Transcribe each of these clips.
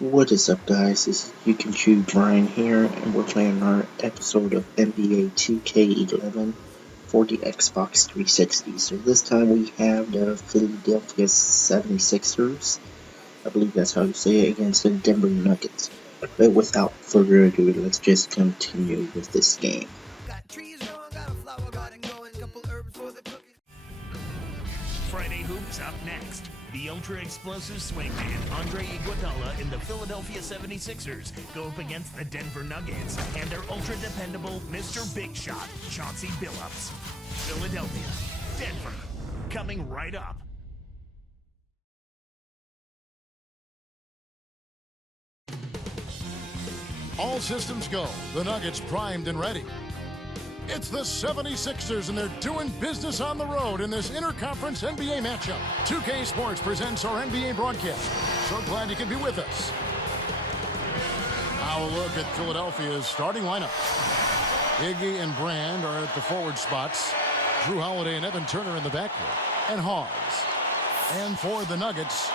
What is up, guys? This is You Can Chew Brian here, and we're playing our episode of NBA 2K11 for the Xbox 360. So this time we have the Philadelphia 76ers, I believe that's how you say it, against the Denver Nuggets. But without further ado, let's just continue with this game. Friday Hoops up next. The ultra-explosive swingman Andre Iguodala and the Philadelphia 76ers go up against the Denver Nuggets and their ultra-dependable Mr. Big Shot, Chauncey Billups. Philadelphia, Denver, coming right up. All systems go. The Nuggets primed and ready. It's the 76ers, and they're doing business on the road in this interconference NBA matchup. 2K Sports presents our NBA broadcast. So glad you can be with us. Now a look at Philadelphia's starting lineup. Iggy and Brand are at the forward spots. Drew Holiday and Evan Turner in the backcourt. And Hawes. And for the Nuggets,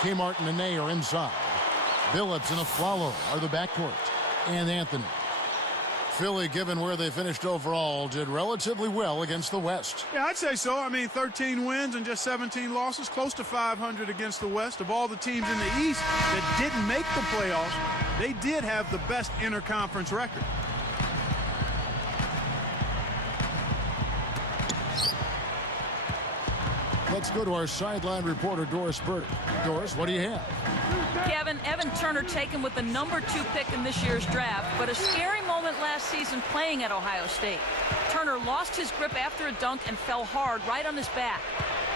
Kmart and Nene are inside. Billups and Afflalo are the backcourt. And Anthony. Philly, given where they finished overall, did relatively well against the West. Yeah, I'd say so. I mean, 13 wins and just 17 losses, close to 500 against the West. Of all the teams in the East that didn't make the playoffs, they did have the best interconference record. Let's go to our sideline reporter, Doris Burke. Doris, what do you have? Kevin, Evan Turner taken with the number 2 pick in this year's draft, but a scary moment last season playing at Ohio State. Turner lost his grip after a dunk and fell hard right on his back.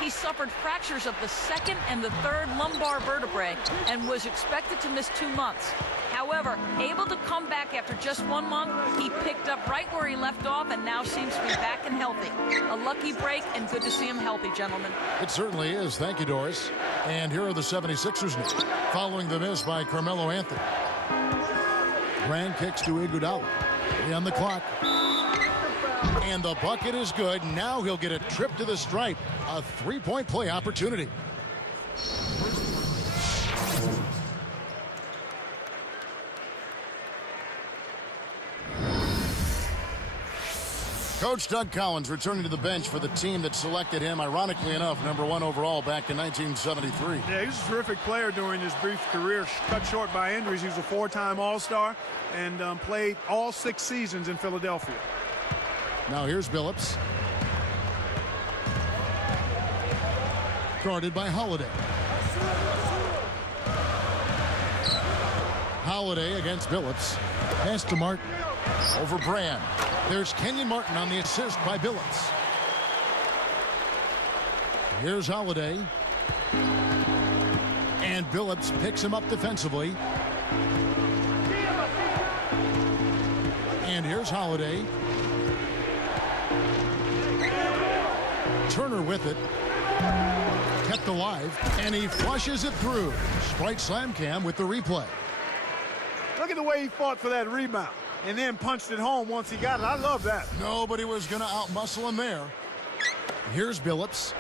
He suffered fractures of the second and the third lumbar vertebrae and was expected to miss 2 months. However, able to come back after just 1 month, he picked up right where he left off and now seems to be back and healthy. A lucky break, and good to see him healthy, gentlemen. It certainly is. Thank you, Doris. And here are the 76ers now, following the miss by Carmelo Anthony. Brand kicks to Iguodala. On the clock. And the bucket is good. Now he'll get a trip to the stripe. A three-point play opportunity. Coach Doug Collins returning to the bench for the team that selected him, ironically enough, number 1 overall back in 1973. Yeah, he was a terrific player during his brief career, cut short by injuries. He was a 4-time All-Star and played all 6 seasons in Philadelphia. Now here's Billups. Guarded by Holiday. Holiday against Billups. Pass to Martin. Over Brand. There's Kenyon Martin on the assist by Billups. Here's Holiday. And Billups picks him up defensively. And here's Holiday. Turner with it. Kept alive. And he flushes it through. Sprite Slam Cam with the replay. Look at the way he fought for that rebound and then punched it home once he got it. I love that. Nobody was going to outmuscle him there. Here's Billups.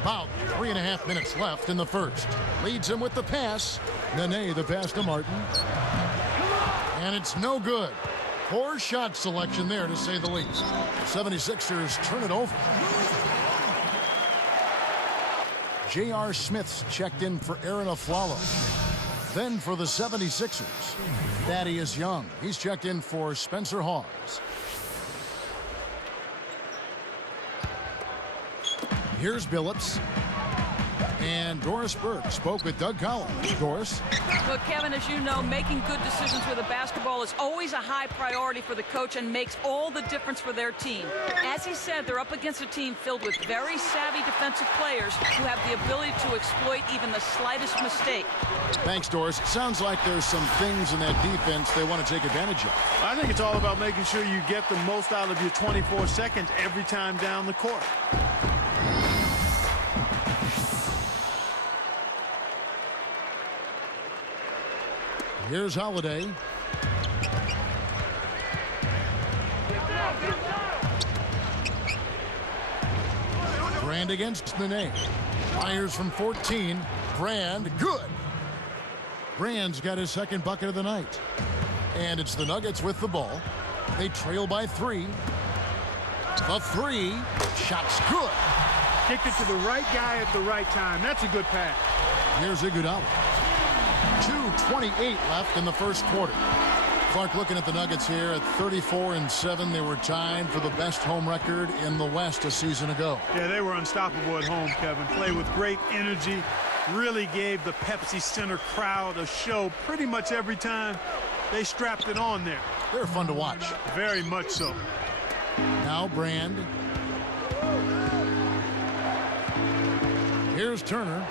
About 3.5 minutes left in the first. Leads him with the pass. Nene the pass to Martin. And it's no good. Poor shot selection there, to say the least. The 76ers turn it over. J.R. Smith's checked in for Aaron Afflalo. Then for the 76ers, Thaddeus Young. He's checked in for Spencer Hawes. Here's Billups. And Doris Burke spoke with Doug Collins. Doris? Well, Kevin, as you know, making good decisions with a basketball is always a high priority for the coach and makes all the difference for their team. As he said, they're up against a team filled with very savvy defensive players who have the ability to exploit even the slightest mistake. Thanks, Doris. Sounds like there's some things in that defense they want to take advantage of. I think it's all about making sure you get the most out of your 24 seconds every time down the court. Here's Holiday. Brand against Nene. Fires from 14. Brand, good. Brand's got his second bucket of the night. And it's the Nuggets with the ball. They trail by 3. The 3. Shot's good. Kicked it to the right guy at the right time. That's a good pass. Here's Iguodala. 2:28 left in the first quarter. Clark looking at the Nuggets here at 34-7. They were tied for the best home record in the West a season ago. Yeah, they were unstoppable at home, Kevin. Played with great energy. Really gave the Pepsi Center crowd a show pretty much every time they strapped it on there. They're fun to watch. Very much so. Now Brand. Here's Turner.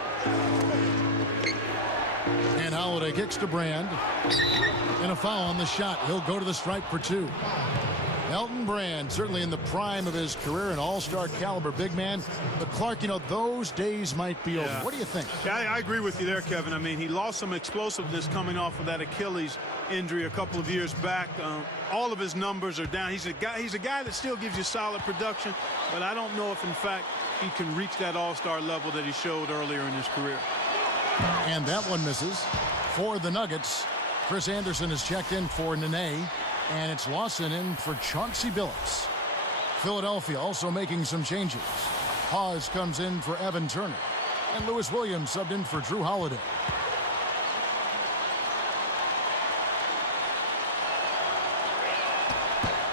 And Holiday kicks to Brand. And a foul on the shot. He'll go to the stripe for 2. Elton Brand, certainly in the prime of his career, an all-star caliber big man. But Clark, you know, those days might be over. What do you think? Yeah, I agree with you there, Kevin. I mean, he lost some explosiveness coming off of that Achilles injury a couple of years back. All of his numbers are down. He's a guy that still gives you solid production, but I don't know if, in fact, he can reach that all-star level that he showed earlier in his career. And that one misses. For the Nuggets, Chris Anderson is checked in for Nene. And it's Lawson in for Chauncey Billups. Philadelphia also making some changes. Hawes comes in for Evan Turner. And Lewis Williams subbed in for Drew Holiday.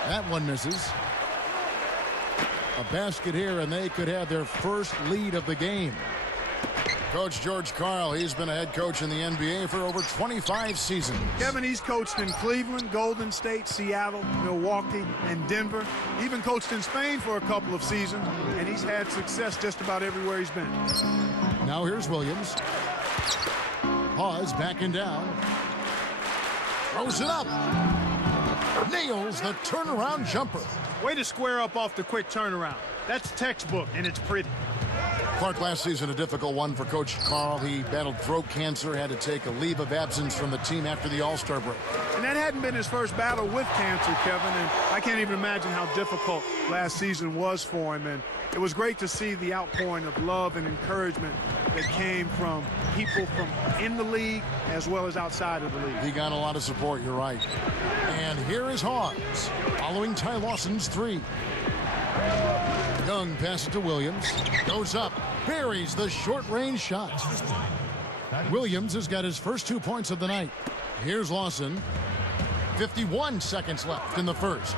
That one misses. A basket here, and they could have their first lead of the game. Coach George Karl, he's been a head coach in the NBA for over 25 seasons. Kevin, he's coached in Cleveland, Golden State, Seattle, Milwaukee, and Denver. Even coached in Spain for a couple of seasons, and he's had success just about everywhere he's been. Now here's Williams. Hawes backing down. Throws it up. Nails the turnaround jumper. Way to square up off the quick turnaround. That's textbook, and it's pretty. Clark, last season a difficult one for Coach Karl. He battled throat cancer, had to take a leave of absence from the team after the All-Star break. And that hadn't been his first battle with cancer, Kevin, and I can't even imagine how difficult last season was for him. And it was great to see the outpouring of love and encouragement that came from people from in the league as well as outside of the league. He got a lot of support, you're right. And here is Hawes, following Ty Lawson's 3. Young passes to Williams. Goes up. Buries the short-range shot. Williams has got his first 2 points of the night. Here's Lawson. 51 seconds left in the first.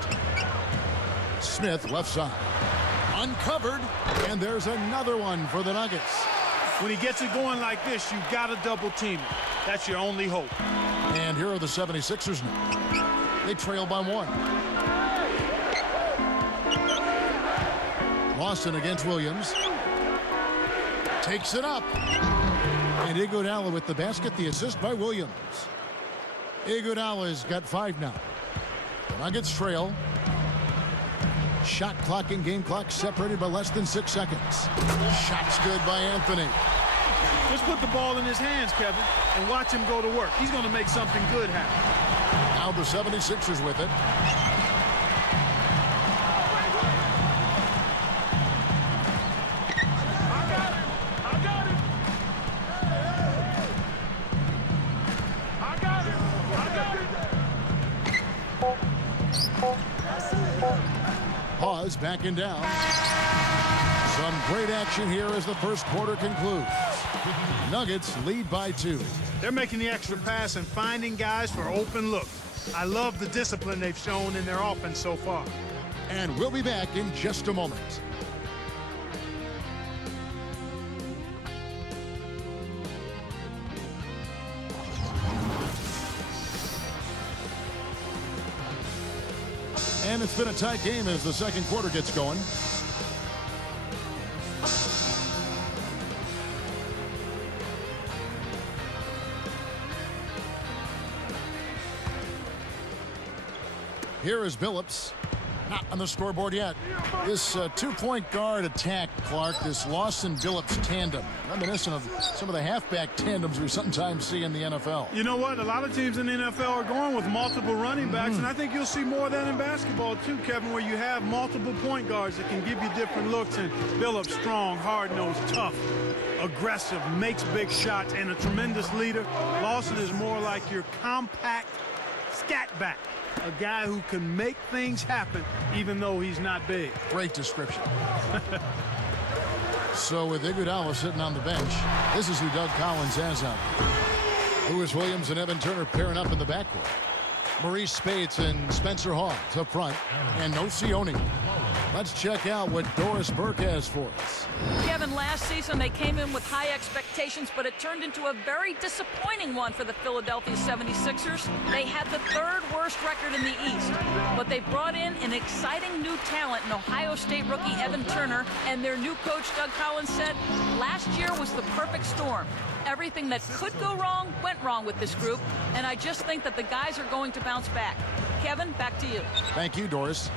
Smith left side. Uncovered. And there's another one for the Nuggets. When he gets it going like this, you've got to double team it. That's your only hope. And here are the 76ers now. They trail by 1. Lawson against Williams. Takes it up. And Iguodala with the basket, the assist by Williams. Iguodala's got 5 now. The Nuggets trail. Shot clock and game clock separated by less than 6 seconds. Shot's good by Anthony. Just put the ball in his hands, Kevin, and watch him go to work. He's going to make something good happen. Now the 76ers with it. Hawes backing down. Some great action here as the first quarter concludes. Nuggets lead by 2. They're making the extra pass and finding guys for open look. I love the discipline they've shown in their offense so far. And we'll be back in just a moment. And it's been a tight game as the second quarter gets going. Here is Billups. Not on the scoreboard yet. This two-point guard attack, Clark, this Lawson-Billups tandem, reminiscent of some of the halfback tandems we sometimes see in the NFL. You know what? A lot of teams in the NFL are going with multiple running backs, and I think you'll see more of that in basketball too, Kevin, where you have multiple point guards that can give you different looks, and Billups strong, hard-nosed, tough. aggressive, makes big shots, and a tremendous leader. Lawson is more like your compact scat back, a guy who can make things happen even though he's not big. Great description. So with Iguodala sitting on the bench, this is who Doug Collins has out there. Lewis Williams and Evan Turner pairing up in the backcourt. Maurice Spates and Spencer Hawes up front, and no Sione. Let's check out what Doris Burke has for us. Kevin, last season they came in with high expectations, but it turned into a very disappointing one for the Philadelphia 76ers. They had the third worst record in the East, but they brought in an exciting new talent in Ohio State rookie Evan Turner, and their new coach Doug Collins said last year was the perfect storm. Everything that could go wrong went wrong with this group, and I just think that the guys are going to bounce back. Kevin, back to you. Thank you, Doris.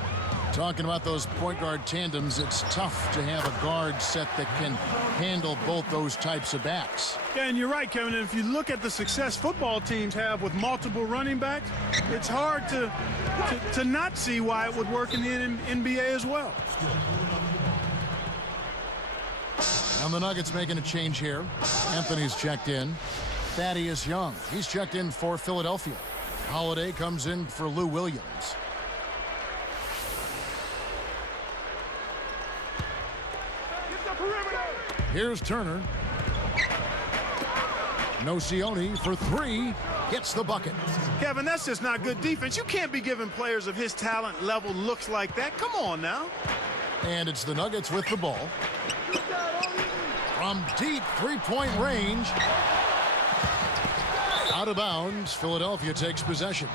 Talking about those point guard tandems, it's tough to have a guard set that can handle both those types of backs. Yeah, and you're right, Kevin. And if you look at the success football teams have with multiple running backs, it's hard to not see why it would work in the NBA as well. And the Nuggets making a change here. Anthony's checked in. Thaddeus Young, he's checked in for Philadelphia. Holiday comes in for Lou Williams. Here's Turner. Nocioni for three. Gets the bucket. Kevin, that's just not good defense. You can't be giving players of his talent level looks like that. Come on now. And it's the Nuggets with the ball. From deep three-point range. Out of bounds. Philadelphia takes possession.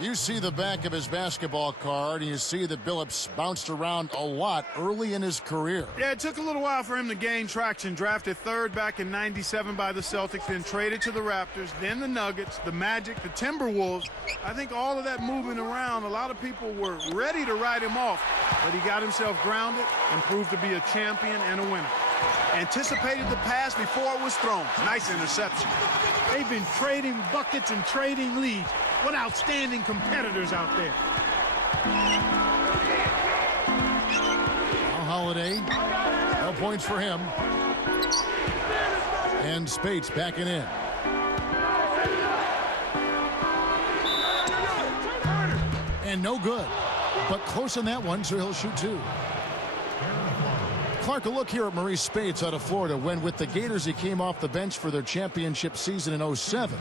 You see the back of his basketball card, and you see that Billups bounced around a lot early in his career. Yeah, it took a little while for him to gain traction. Drafted third back in '97 by the Celtics, then traded to the Raptors, then the Nuggets, the Magic, the Timberwolves. I think all of that moving around, a lot of people were ready to write him off, but he got himself grounded and proved to be a champion and a winner. Anticipated the pass before it was thrown. Nice interception. They've been trading buckets and trading leads. What outstanding competitors out there. Now Holiday, no points for him. And Spates backing in. And no good, but close on that one, so he'll shoot two. Clark, a look here at Maurice Spates out of Florida, when with the Gators he came off the bench for their championship season in '07.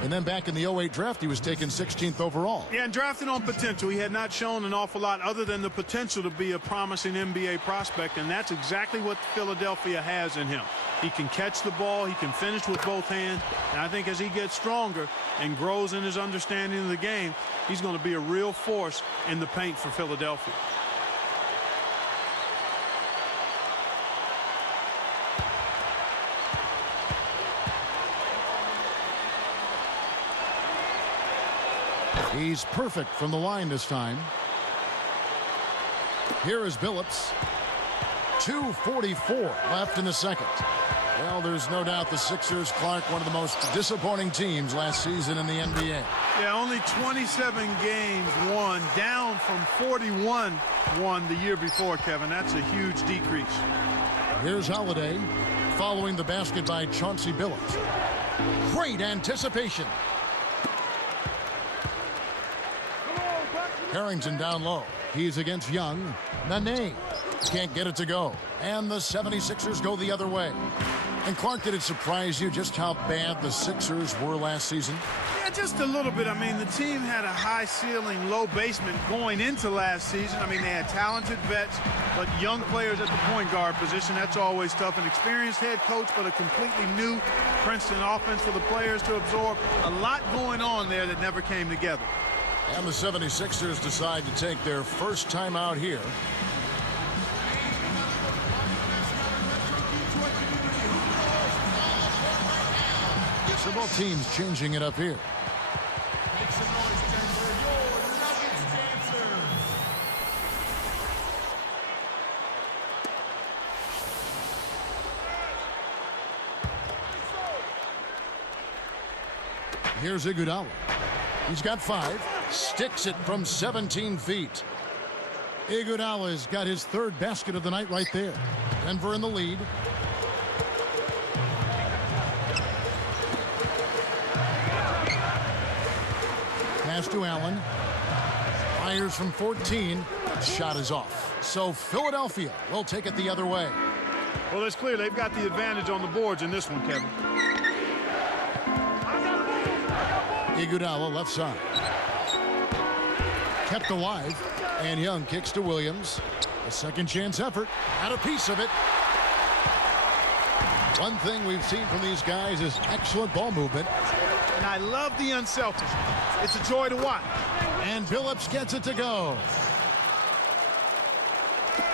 And then back in the '08 draft, he was taken 16th overall. Yeah, and drafted on potential. He had not shown an awful lot other than the potential to be a promising NBA prospect, and that's exactly what Philadelphia has in him. He can catch the ball. He can finish with both hands. And I think as he gets stronger and grows in his understanding of the game, he's going to be a real force in the paint for Philadelphia. He's perfect from the line this time. Here is Billups. 2:44 left in the second. Well, there's no doubt the Sixers, Clark, one of the most disappointing teams last season in the NBA. Yeah, only 27 games won, down from 41 won the year before, Kevin. That's a huge decrease. Here's Holiday, following the basket by Chauncey Billups. Great anticipation. Harrington down low. He's against Young. Nene can't get it to go. And the 76ers go the other way. And Clark, did it surprise you just how bad the Sixers were last season? Yeah, just a little bit. I mean, the team had a high ceiling, low basement going into last season. I mean, they had talented vets, but young players at the point guard position. That's always tough. An experienced head coach, but a completely new Princeton offense for the players to absorb. A lot going on there that never came together. And the 76ers decide to take their first time out here. So both teams changing it up here. Here's Iguodala. He's got 5. Sticks it from 17 feet. Iguodala's got his third basket of the night right there. Denver in the lead. Pass to Allen. Fires from 14. Shot is off. So Philadelphia will take it the other way. Well, it's clear they've got the advantage on the boards in this one, Kevin. Iguodala left side. Kept alive. And Young kicks to Williams. A second chance effort. Had a piece of it. One thing we've seen from these guys is excellent ball movement. And I love the unselfishness. It's a joy to watch. And Phillips gets it to go.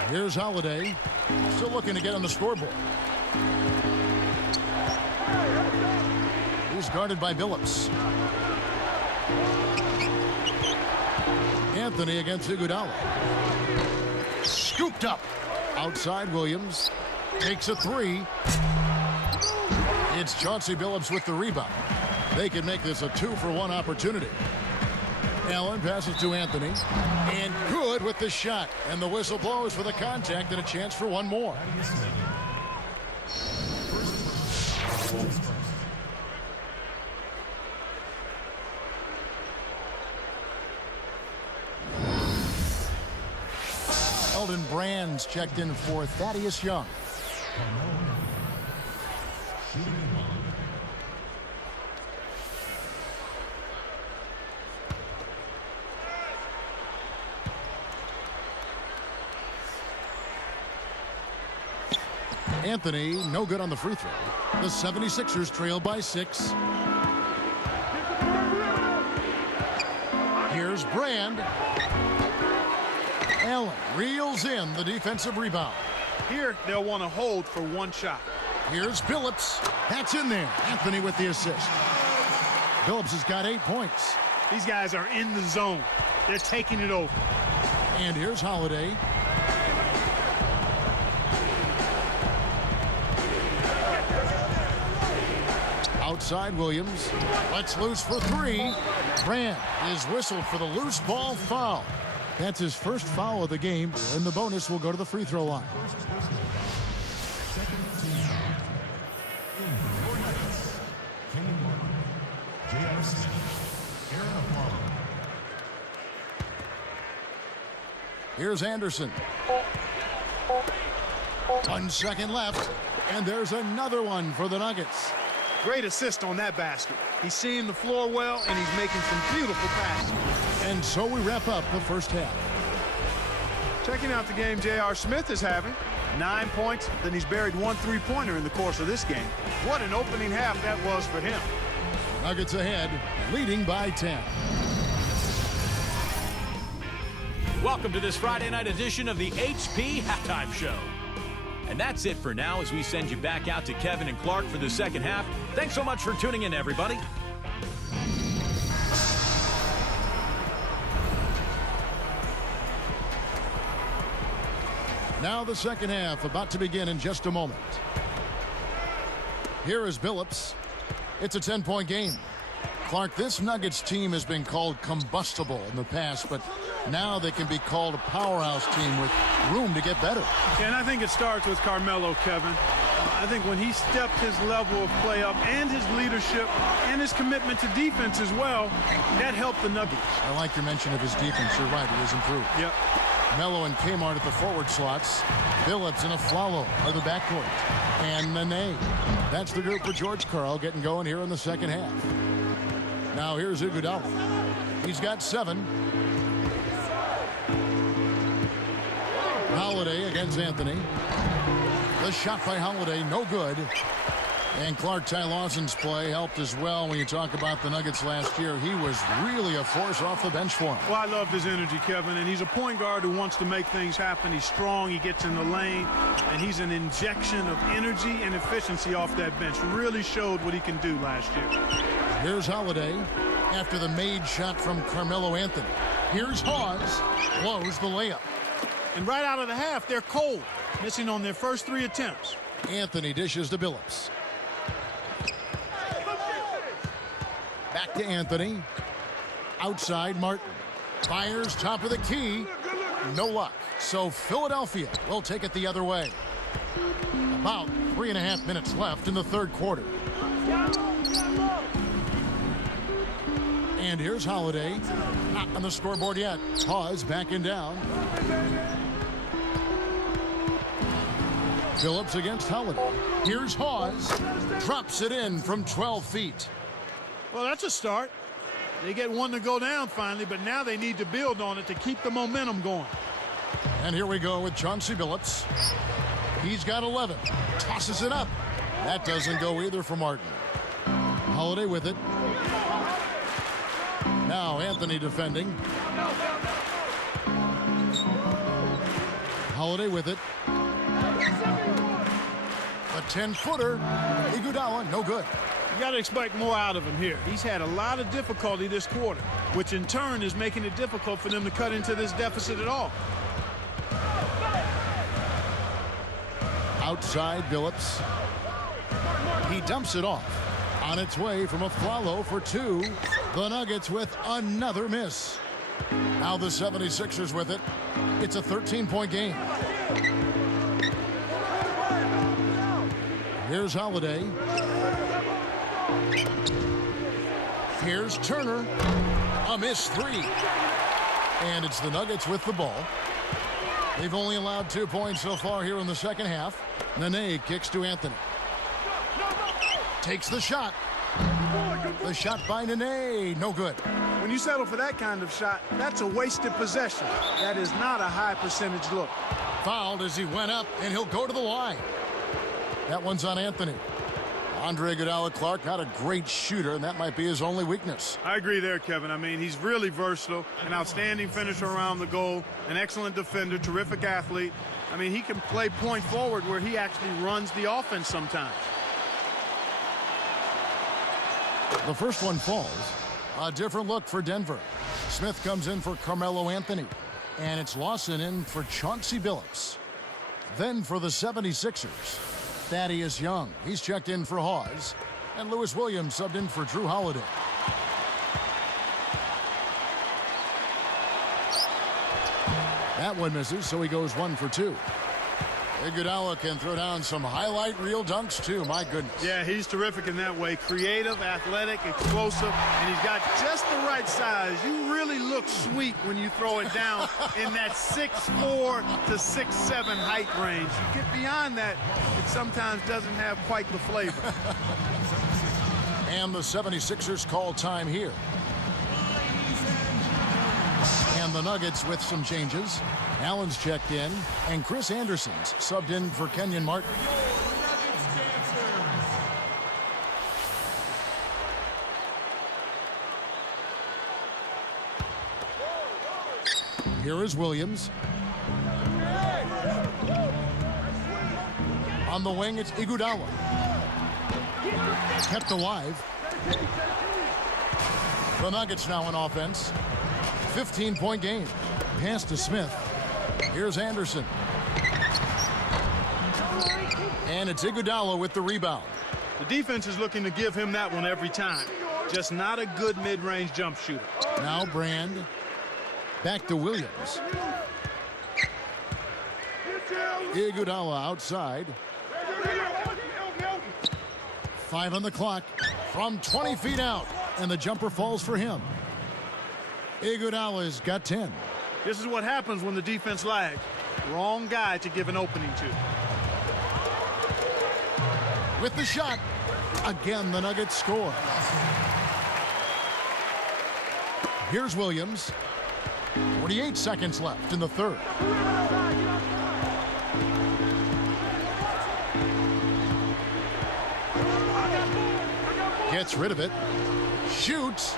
Here's Holiday. Still looking to get on the scoreboard. He's guarded by Billups. Anthony against Iguodala. Scooped up. Outside Williams. Takes a three. It's Chauncey Billups with the rebound. They can make this a 2-for-1 opportunity. Allen passes to Anthony. And good with the shot. And the whistle blows for the contact and a chance for one more. Elton Brand's checked in for Thaddeus Young. Anthony, no good on the free throw. The 76ers trail by 6. Here's Brand. Allen reels in the defensive rebound. Here, they'll want to hold for one shot. Here's Billups. That's in there. Anthony with the assist. Billups has got 8 points. These guys are in the zone. They're taking it over. And here's Holiday. Outside Williams. Lets loose for 3. Brand is whistled for the loose ball foul. That's his first foul of the game, and the bonus will go to the free throw line. Here's Anderson. 1 second left, and there's another one for the Nuggets. Great assist on that basket. He's seeing the floor well, and he's making some beautiful passes. And so we wrap up the first half. Checking out the game J.R. Smith is having. 9 points, then he's buried 1 3-pointer in the course of this game. What an opening half that was for him. Nuggets ahead, leading by 10. Welcome to this Friday night edition of the HP Halftime Show. And that's it for now as we send you back out to Kevin and Clark for the second half. Thanks so much for tuning in, everybody. Now the second half about to begin in just a moment. Here is Billups. It's a 10-point game. Clark, this Nuggets team has been called combustible in the past, but now they can be called a powerhouse team with room to get better. And I think it starts with Carmelo, Kevin. I think when he stepped his level of play up and his leadership and his commitment to defense as well, that helped the Nuggets. I like your mention of his defense. You're right, it has improved. Yep. Melo and Kmart at the forward slots. Billups and Aflalo are the backcourt. And Nene. That's the group for George Karl getting going here in the second half. Now here's Iguodala. He's got 7. Holiday against Anthony. The shot by Holiday, no good. And Clark, Ty Lawson's play helped as well. When you talk about the Nuggets last year, he was really a force off the bench for him. Well, I love his energy, Kevin, and he's a point guard who wants to make things happen. He's strong, he gets in the lane, and he's an injection of energy and efficiency off that bench. Really showed what he can do last year. Here's Holiday after the made shot from Carmelo Anthony. Here's Hawes, blows the layup. And right out of the half, they're cold, missing on their first 3 attempts. Anthony dishes to Billups. Back to Anthony. Outside Martin. Fires top of the key. No luck. So Philadelphia will take it the other way. About 3.5 minutes left in the third quarter. And here's Holiday. Not on the scoreboard yet. Hawes backing down. Phillips against Holiday. Here's Hawes. Drops it in from 12 feet. Well, that's a start. They get one to go down finally, but now they need to build on it to keep the momentum going. And here we go with Chauncey Billups. He's got 11. Tosses it up. That doesn't go either for Martin. Holiday with it. Now Anthony defending. Holiday with it. The 10-footer. Iguodala, no good. You got to expect more out of him here. He's had a lot of difficulty this quarter, which in turn is making it difficult for them to cut into this deficit at all. Outside Billups. He dumps it off. On its way from Afflalo for two. The Nuggets with another miss. Now the 76ers with it. It's a 13-point game. Here's Holiday. Here's Turner. A missed three. And it's the Nuggets with the ball. They've only allowed 2 points so far here in the second half. Nene kicks to Anthony. Takes the shot. The shot by Nene. No good. When you settle for that kind of shot, that's a wasted possession. That is not a high percentage look. Fouled as he went up, and he'll go to the line. That one's on Anthony. Andre Iguodala-Clark, not a great shooter, and that might be his only weakness. I agree there, Kevin. I mean, he's really versatile, an outstanding finisher around the goal, an excellent defender, terrific athlete. I mean, he can play point forward where he actually runs the offense sometimes. The first one falls. A different look for Denver. Smith comes in for Carmelo Anthony, and it's Lawson in for Chauncey Billups. Then for the 76ers, Thaddeus Young. He's checked in for Hawes. And Lewis Williams subbed in for Drew Holiday. That one misses, so he goes 1 for 2. Iguodala can throw down some highlight reel dunks, too. My goodness. Yeah, he's terrific in that way. Creative, athletic, explosive, and he's got just the right size. You really look sweet when you throw it down in that 6'4" to 6'7" height range. You get beyond that, it sometimes doesn't have quite the flavor. And the 76ers call time here. And the Nuggets with some changes. Allen's checked in, and Chris Anderson's subbed in for Kenyon Martin. Here is Williams. On the wing, it's Iguodala. Kept alive. The Nuggets now on offense. 15-point game. Pass to Smith. Here's Anderson. And it's Iguodala with the rebound. The defense is looking to give him that one every time. Just not a good mid-range jump shooter. Now Brand. Back to Williams. Iguodala outside. 5 on the clock. From 20 feet out. And the jumper falls for him. Iguodala's got 10. This is what happens when the defense lags. Wrong guy to give an opening to. With the shot. Again, the Nuggets score. Here's Williams. 48 seconds left in the third. Gets rid of it. Shoots.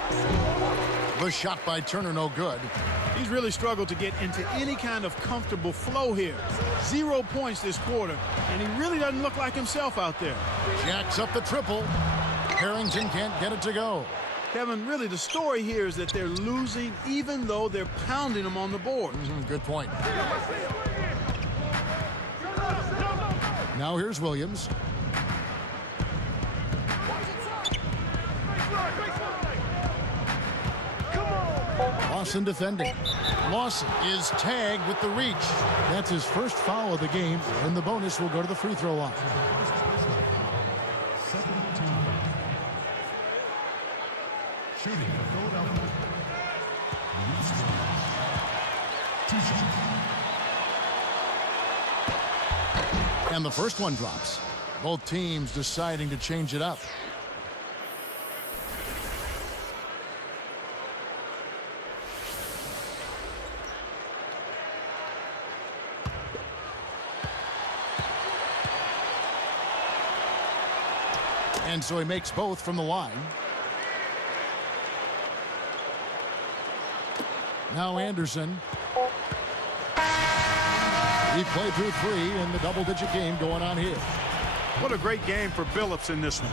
The shot by Turner, no good. He's really struggled to get into any kind of comfortable flow here. 0 points this quarter, and he really doesn't look like himself out there. Jacks up the triple. Harrington can't get it to go. Kevin, really the story here is that they're losing even though they're pounding them on the board. Good point. Now here's Williams. Lawson defending. Lawson is tagged with the reach. That's his first foul of the game, and the bonus will go to the free throw line. Shooting, Philadelphia. And the first one drops. Both teams deciding to change it up. And so he makes both from the line. Now Anderson. He played through 3 in the double-digit game going on here. What a great game for Billups in this one.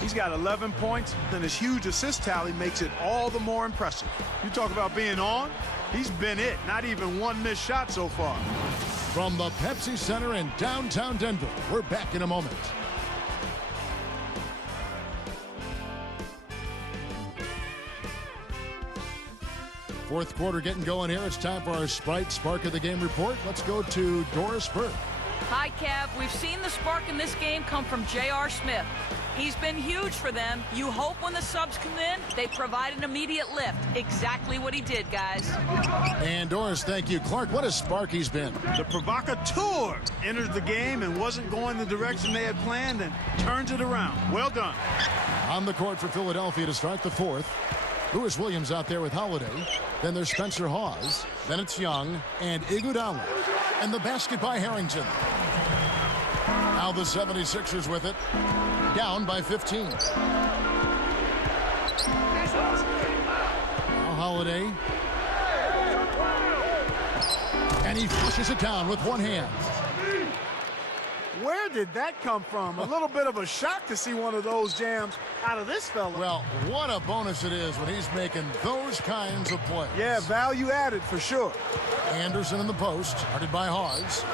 He's got 11 points, then his huge assist tally makes it all the more impressive. You talk about being on, he's been it. Not even one missed shot so far. From the Pepsi Center in downtown Denver, we're back in a moment. Fourth quarter getting going here. It's time for our Sprite Spark of the Game report. Let's go to Doris Burke. Hi, Kev. We've seen the spark in this game come from J.R. Smith. He's been huge for them. You hope when the subs come in, they provide an immediate lift. Exactly what he did, guys. And Doris, thank you. Clark, what a spark he's been. The provocateur enters the game and wasn't going the direction they had planned and turns it around. Well done. On the court for Philadelphia to start the fourth. Lewis Williams out there with Holiday. Then there's Spencer Hawes. Then it's Young and Iguodala. And the basket by Harrington. Now the 76ers with it. Down by 15. Now Holiday. And he flushes it down with one hand. Where did that come from? A little bit of a shock to see one of those jams out of this fella. Well, what a bonus it is when he's making those kinds of plays. Yeah, value added for sure. Anderson in the post, guarded by Hawes.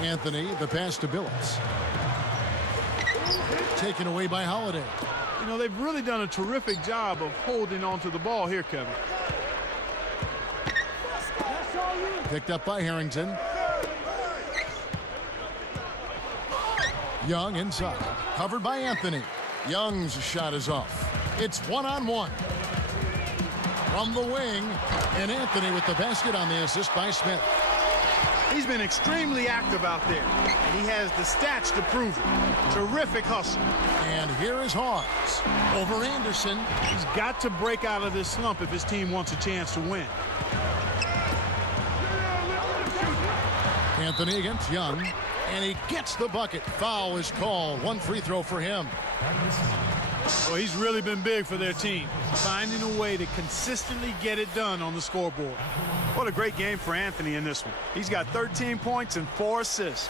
Anthony, the pass to Billups. Taken away by Holiday. You know, they've really done a terrific job of holding on to the ball here, Kevin. Picked up by Harrington. Young inside. Covered by Anthony. Young's shot is off. It's one-on-one. From the wing. And Anthony with the basket on the assist by Smith. He's been extremely active out there, and he has the stats to prove it. Terrific hustle. And here is Hawes over Anderson. He's got to break out of this slump if his team wants a chance to win. Anthony against Young, and he gets the bucket. Foul is called. One free throw for him. Well, he's really been big for their team, finding a way to consistently get it done on the scoreboard. What a great game for Anthony in this one. He's got 13 points and 4 assists.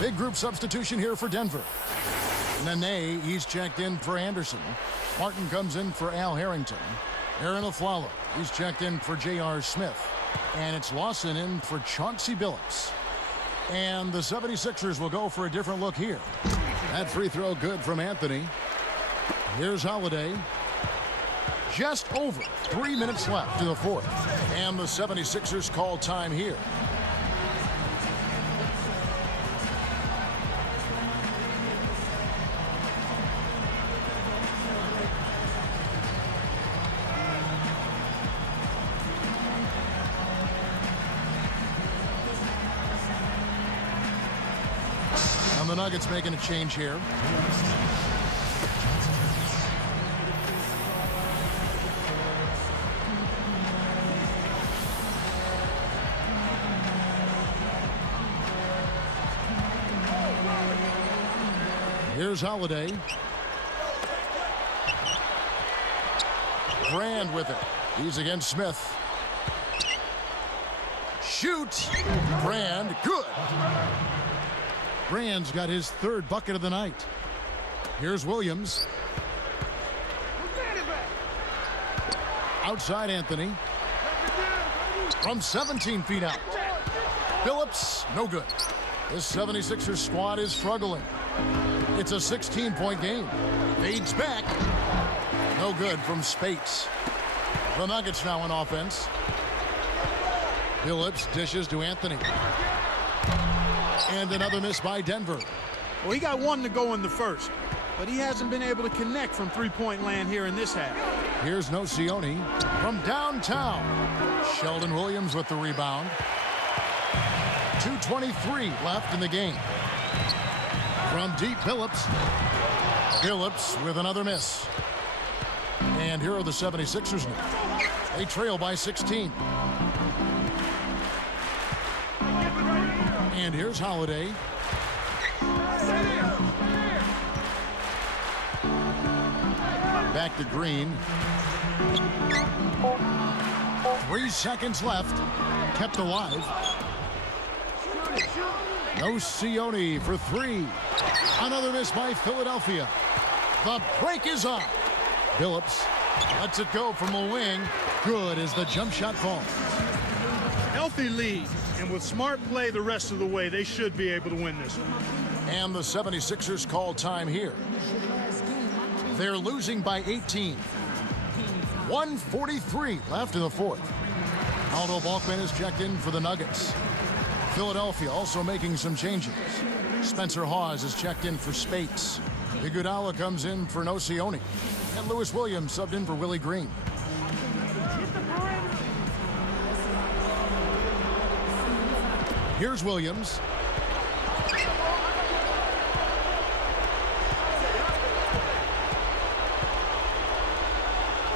Big group substitution here for Denver. Nene, he's checked in for Anderson. Martin comes in for Al Harrington. Aaron Aflalo, he's checked in for J.R. Smith. And it's Lawson in for Chauncey Billups. And the 76ers will go for a different look here. That free throw good from Anthony. Here's Holiday. Just over 3 minutes left to the fourth. And the 76ers call time here. And the Nuggets making a change here. Here's Holiday. Brand with it. He's against Smith. Shoot. Brand. Good. Brand's got his third bucket of the night. Here's Williams. Outside Anthony. From 17 feet out. Billups, no good. This 76ers squad is struggling. It's a 16-point game. Fades back. No good from Spates. The Nuggets now on offense. Billups dishes to Anthony. And another miss by Denver. Well, he got one to go in the first, but he hasn't been able to connect from three-point land here in this half. Here's Nocioni from downtown. Sheldon Williams with the rebound. 2:23 left in the game. From deep, Billups. Billups with another miss. And here are the 76ers now. They trail by 16. And here's Holiday. Back to Green. 3 seconds left. Kept alive. Nocioni for 3. Another miss by Philadelphia. The break is on. Billups lets it go from the wing. Good as the jump shot falls. Healthy lead, and with smart play the rest of the way, they should be able to win this one. And the 76ers call time here. They're losing by 18. 1:43 left in the fourth. Aldo Balkman is checked in for the Nuggets. Philadelphia also making some changes. Spencer Hawes is checked in for Spates. Iguodala comes in for Nocioni. And Lewis Williams subbed in for Willie Green. Here's Williams.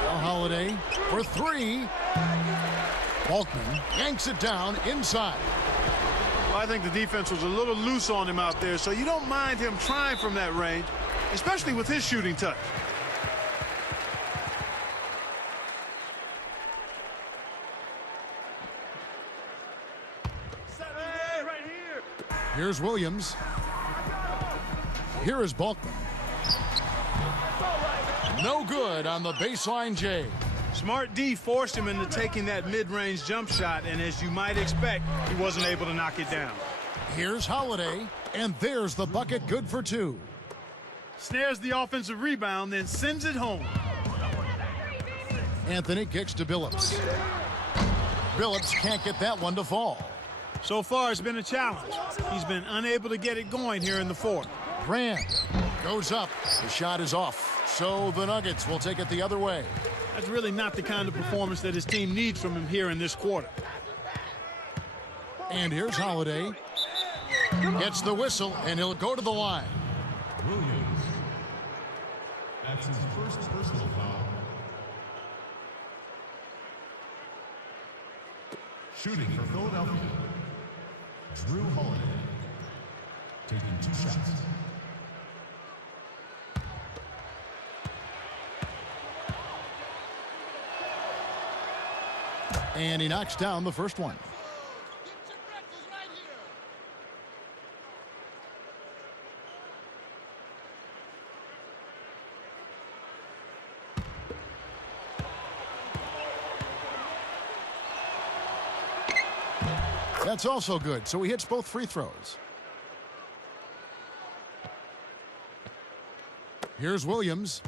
Now Holiday for 3. Balkman yanks it down inside. Well, I think the defense was a little loose on him out there, so you don't mind him trying from that range, especially with his shooting touch. Here's Williams. Here is Balkman. No good on the baseline J. Smart D forced him into taking that mid-range jump shot, and as you might expect, he wasn't able to knock it down. Here's Holiday, and there's the bucket, good for 2. Snares the offensive rebound, then sends it home. Anthony kicks to Billups. Billups can't get that one to fall. So far, it's been a challenge. He's been unable to get it going here in the fourth. Brand goes up. The shot is off. So the Nuggets will take it the other way. That's really not the kind of performance that his team needs from him here in this quarter. And here's Holiday. Gets the whistle, and he'll go to the line. Williams. That's his first personal foul. Shooting for Philadelphia. Drew Holiday. Taking 2 shots. And he knocks down the first one. That's also good, so he hits both free throws. Here's Williams.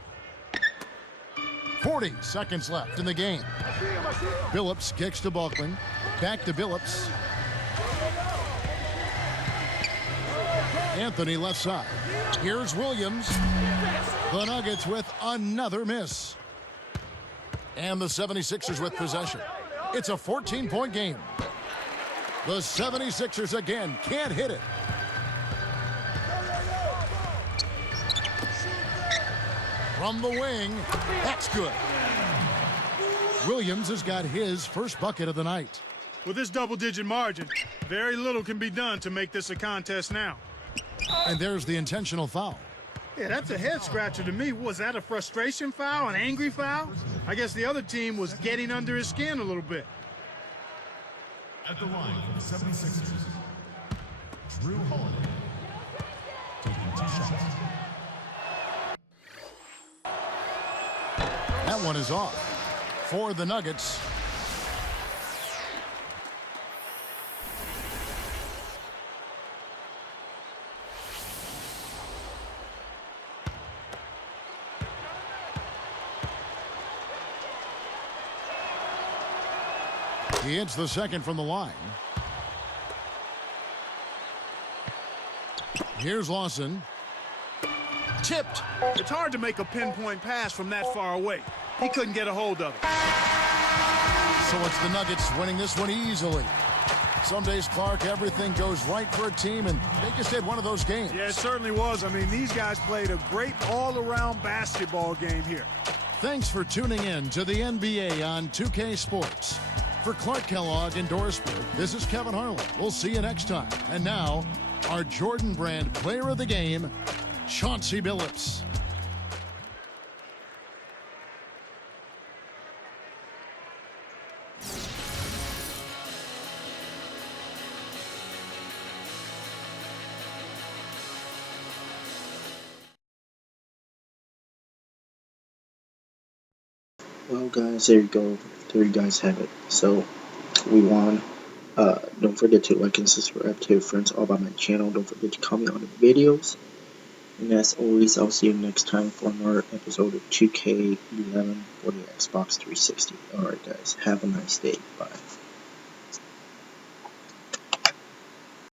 40 seconds left in the game. Billups kicks to Balkman. Back to Billups. Anthony left side. Here's Williams. The Nuggets with another miss. And the 76ers with possession. It's a 14-point game. The 76ers again can't hit it. From the wing, that's good. Williams has got his first bucket of the night. With this double-digit margin, very little can be done to make this a contest now. And there's the intentional foul. Yeah, that's a head-scratcher to me. Was that a frustration foul, an angry foul? I guess the other team was getting under his skin a little bit. At the line for the 76ers, Drew Holiday. Taking 2 shots. That one is off for the Nuggets. He hits the second from the line. Here's Lawson. Tipped. It's hard to make a pinpoint pass from that far away. He couldn't get a hold of it. So it's the Nuggets winning this one easily. Some days, Clark, everything goes right for a team, and they just had one of those games. Yeah, it certainly was. I mean, these guys played a great all-around basketball game here. Thanks for tuning in to the NBA on 2K Sports. For Clark Kellogg and Dorisburg, this is Kevin Harlan. We'll see you next time. And now, our Jordan Brand Player of the Game, Chauncey Billups. Well, guys, there you go. There you guys have it. So, we won. Don't forget to like and subscribe to your friends all by my channel. Don't forget to comment on the videos. And as always, I'll see you next time for another episode of 2K11 for the Xbox 360. Alright, guys. Have a nice day. Bye.